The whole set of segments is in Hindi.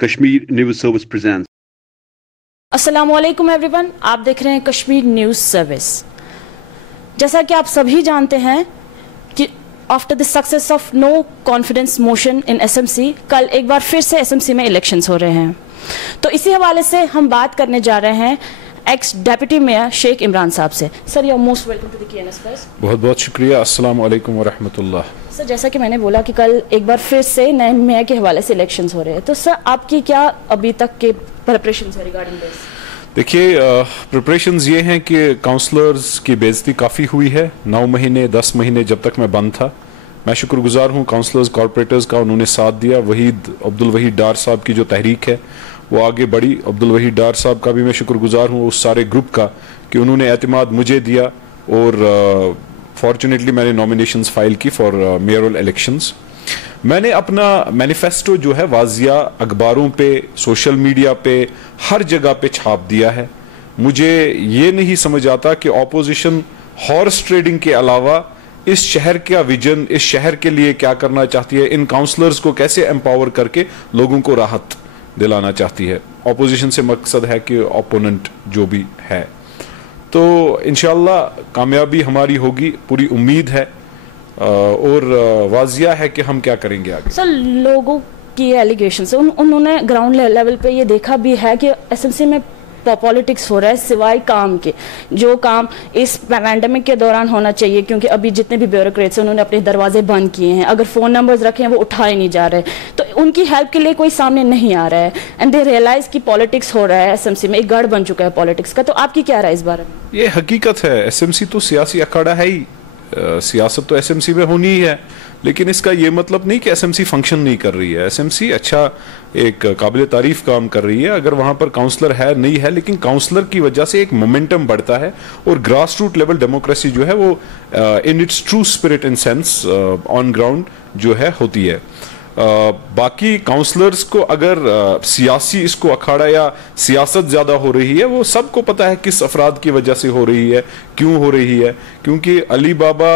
Kashmir news service presents. अस्सलामुअलैकुम एवरीवन, आप देख रहे हैं कश्मीर न्यूज़ सर्विस। जैसा कि आप सभी जानते हैं कि after the success of no confidence motion in SMC, कल एक बार फिर से एसएमसी में इलेक्शंस हो रहे हैं। तो इसी हवाले से हम बात करने जा रहे हैं ex deputy mayor Sheikh Imran साहब से। Sir, you are most welcome to the KNS first. बहुत बहुत शुक्रिया। अस्सलाम वालेकुम व रहमतुल्लाह। सर, जैसा कि मैंने बोला कि कल एक बार फिर से नए मेयर के हवाले से इलेक्शंस हो रहे हैं, तो सर आपकी क्या अभी तक के प्रिपरेशंस है रिगार्डिंग दिस? देखिए, प्रिपरेशंस ये हैं कि काउंसलर्स की बेइज्जती काफ़ी हुई है। 9 महीने 10 महीने जब तक मैं बंद था, मैं शुक्रगुजार हूँ काउंसलर्स कॉरपोरेटर्स का, उन्होंने साथ दिया। अब्दुल वहीद डार साहब की जो तहरीक है वो आगे बढ़ी। अब्दुल वहीद डार साहब का भी मैं शुक्रगुजार हूँ, उस सारे ग्रुप का, कि उन्होंने एतमाद मुझे दिया और फॉर्चुनेटली मैंने नॉमिनेशंस फाइल की फॉर मेयरल इलेक्शंस। मैंने अपना मैनिफेस्टो जो है वाजिया अखबारों पे, सोशल मीडिया पे, हर जगह पे छाप दिया है। मुझे ये नहीं समझ आता कि ऑपोजिशन हॉर्स ट्रेडिंग के अलावा इस शहर का विजन, इस शहर के लिए क्या करना चाहती है, इन काउंसलर्स को कैसे एम्पावर करके लोगों को राहत दिलाना चाहती है। ऑपोजिशन से मकसद है कि ओपोनेंट जो भी है, तो इंशाल्लाह कामयाबी हमारी होगी, पूरी उम्मीद है। और वाजिया है कि हम क्या करेंगे आगे। सर, लोगों की एलिगेशंस उन्होंने ग्राउंड लेवल पे ये देखा भी है कि एसएमसी में पॉलिटिक्स हो रहा है सिवाय काम के, जो काम इस पैंडेमिक के दौरान होना चाहिए, क्योंकि अभी जितने भी ब्यूरोक्रेट्स हैं उन्होंने अपने दरवाजे बंद किए हैं। अगर फ़ोन नंबर्स रखे हैं वो उठाए नहीं जा रहे, तो उनकी हेल्प के लिए कोई सामने नहीं आ रहा है। एंड दे रियलाइज कि पॉलिटिक्स हो रहा है एसएमसी में, एक गढ़ बन चुका है पॉलिटिक्स का। तो आपकी क्या राय इस बारे में? ये हकीकत है, एसएमसी तो सियासी अखाड़ा है ही। सियासत तो एसएमसी में होनी ही है, लेकिन इसका ये मतलब नहीं कि एसएमसी फंक्शन नहीं कर रही है। एसएमसी अच्छा एक काबिल तारीफ काम कर रही है। अगर वहां पर काउंसलर है नहीं है, लेकिन काउंसलर की वजह से एक मोमेंटम बढ़ता है और ग्रास रूट लेवल डेमोक्रेसी जो है वो in its true spirit in sense on ground जो है होती है। बाकी काउंसलर्स को अगर सियासी इसको अखाड़ा या सियासत ज़्यादा हो रही है, वो सबको पता है किस अफराद की वजह से हो रही है, क्यों हो रही है। क्योंकि अली बाबा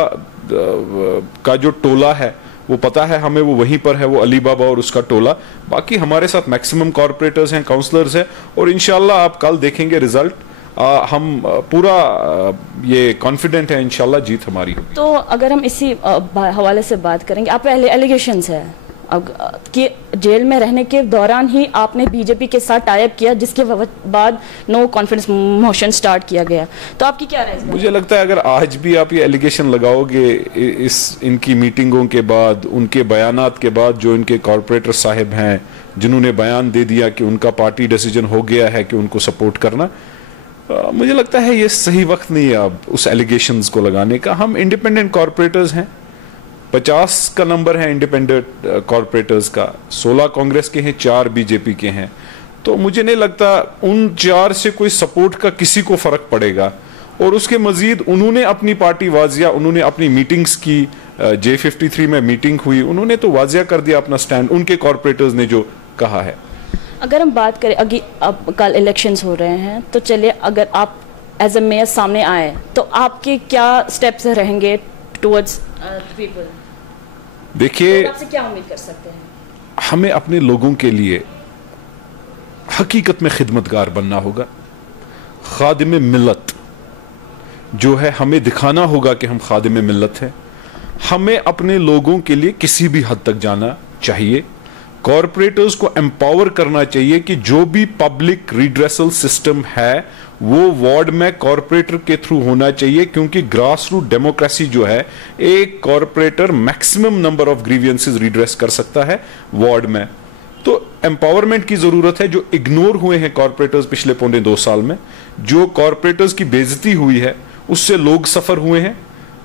का जो टोला है वो पता है हमें, वो वहीं पर है, वो अली बाबा और उसका टोला। बाकी हमारे साथ मैक्सिमम कॉरपोरेटर्स हैं, काउंसलर्स हैं, और इंशाल्लाह आप कल देखेंगे रिजल्ट। हम पूरा ये कॉन्फिडेंट है इंशाल्लाह जीत हमारी होगी। तो अगर हम इसी हवाले से बात करेंगे, आप पहले एलिगेशंस है कि जेल में रहने के दौरान ही आपने बीजेपी के साथ टाइप किया, जिसके बाद नो कॉन्फिडेंस मोशन स्टार्ट किया गया। तो आपकी क्या राय है? मुझे लगता है अगर आज भी आप ये एलिगेशन लगाओगे इनकी मीटिंगों के बाद, उनके बयानात के बाद, जो इनके कॉरपोरेटर साहब हैं जिन्होंने बयान दे दिया कि उनका पार्टी डिसीजन हो गया है कि उनको सपोर्ट करना, मुझे लगता है ये सही वक्त नहीं है अब उस एलिगेशंस को लगाने का। हम इंडिपेंडेंट कॉरपोरेटर्स हैं, 50 का नंबर है इंडिपेंडेंट कॉरपोरेटर्स का, 16 कांग्रेस के हैं, 4 बीजेपी के हैं। तो मुझे नहीं लगता उन 4 से कोई सपोर्ट का किसी को फर्क पड़ेगा। और उसके मजीद उन्होंने अपनी पार्टी वाजिया, उन्होंने अपनी मीटिंग्स की, J53 में मीटिंग हुई, उन्होंने तो वाजिया कर दिया अपना स्टैंड, उनके कॉरपोरेटर्स ने जो कहा है। अगर हम बात करें, अभी अब कल इलेक्शंस हो रहे हैं, तो चलिए अगर आप एज ए मेयर सामने आए तो आपके क्या स्टेप्स रहेंगे टुवर्ड्स पीपल? देखिए, आपसे क्या उम्मीद कर सकते हैं? हमें अपने लोगों के लिए हकीकत में खिदमतगार बनना होगा। खादिम मिल्लत जो है, हमें दिखाना होगा कि हम खादिम मिल्लत हैं। हमें अपने लोगों के लिए किसी भी हद तक जाना चाहिए। कॉरपोरेटर्स को एम्पावर करना चाहिए कि जो भी पब्लिक रिड्रेसल सिस्टम है वो वार्ड में कॉरपोरेटर के थ्रू होना चाहिए, क्योंकि ग्रास रूट डेमोक्रेसी जो है, एक corporator maximum number of grievances redress कर सकता है वार्ड में। तो एम्पावरमेंट की जरूरत है। जो इग्नोर हुए हैं कॉरपोरेटर्स पिछले 2.25 साल में, जो कॉरपोरेटर्स की बेइज्जती हुई है उससे लोग सफर हुए हैं।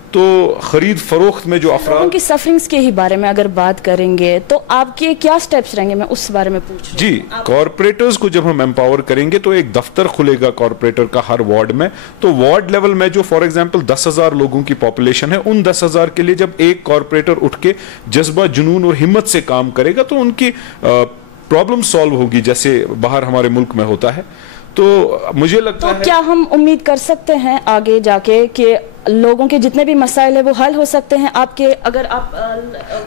तो खरीद फरोख्त में जो अफराद की सफरिंग्स के ही बारे में अगर बात करेंगे तो आपके क्या स्टेप्स रहेंगे, मैं उस बारे में पूछ रही हूं। जी, कॉरपोरेटर्स को जब हम एम्पावर करेंगे तो एक दफ्तर खुलेगा कॉरपोरेटर का हर वार्ड में। तो वार्ड लेवल में जो फॉर एग्जांपल 10,000 लोगों की पॉपुलेशन है, उन 10,000 के लिए जब एक कॉरपोरेटर उठ के जज्बा, जुनून और हिम्मत से काम करेगा तो उनकी प्रॉब्लम सॉल्व होगी, जैसे बाहर हमारे मुल्क में होता है। तो मुझे लगता है, क्या हम उम्मीद कर सकते हैं आगे जाके कि लोगों के जितने भी मसाइल है वो हल हो सकते हैं आपके, अगर आप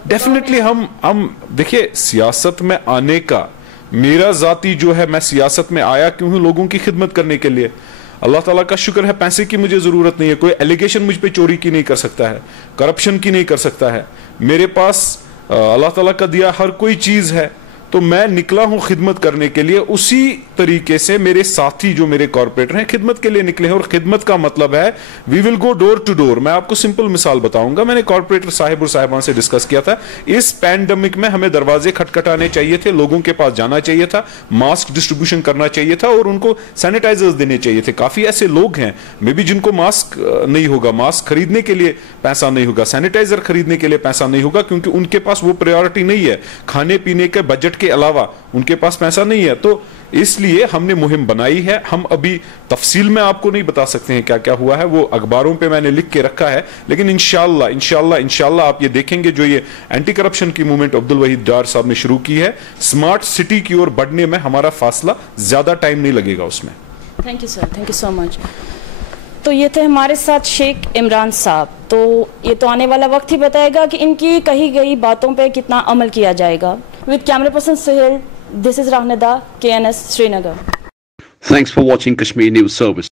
डेफिनेटली हम देखिए, सियासत में आने का मेरा जाती जो है, मैं सियासत में आया क्यों हूं? लोगों की खिदमत करने के लिए। अल्लाह ताला का शुक्र है, पैसे की मुझे जरूरत नहीं है, कोई एलिगेशन मुझ पे चोरी की नहीं कर सकता है, करप्शन की नहीं कर सकता है। मेरे पास अल्लाह ताला का दिया हर कोई चीज है, तो मैं निकला हूं खिदमत करने के लिए। उसी तरीके से मेरे साथी जो मेरे कॉर्पोरेटर हैं खिदमत के लिए निकले हैं, और खिदमत का मतलब है we will go door to door. मैं आपको सिंपल मिसाल बताऊंगा, मैंने कॉर्पोरेटर साहिब और साहिबान से डिस्कस किया था, इस पैंडेमिक में हमें दरवाजे खटखटाने चाहिए थे, लोगों के पास जाना चाहिए था, मास्क डिस्ट्रीब्यूशन करना चाहिए था और उनको सैनिटाइजर्स देने चाहिए थे। काफी ऐसे लोग हैं मे बी जिनको मास्क नहीं होगा, मास्क खरीदने के लिए पैसा नहीं होगा, सैनिटाइजर खरीदने के लिए पैसा नहीं होगा, क्योंकि उनके पास वो प्रायोरिटी नहीं है, खाने पीने के बजट के अलावा उनके पास पैसा नहीं है। तो इसलिए हमने मुहिम बनाई है। हम अभी तफसील में आपको नहीं बता सकते हैं क्या क्या हुआ है, वो अखबारों पे मैंने लिख के रखा है, लेकिन इंशाल्लाह इंशाल्लाह इंशाल्लाह आप ये देखेंगे जो ये एंटी करप्शन की मूवमेंट अब्दुल वहीद डार साहब ने शुरू की है, स्मार्ट सिटी की ओर बढ़ने में हमारा फासला ज्यादा टाइम नहीं लगेगा उसमें। Thank you sir, thank you so much. तो ये थे हमारे साथ शेख इमरान साहब। तो ये तो आने वाला वक्त ही बताएगा कि इनकी कही गई बातों पे कितना अमल किया जाएगा। With camera person Suhail, this is राहनदा, KNS, Srinagar. Thanks for watching Kashmir News Service.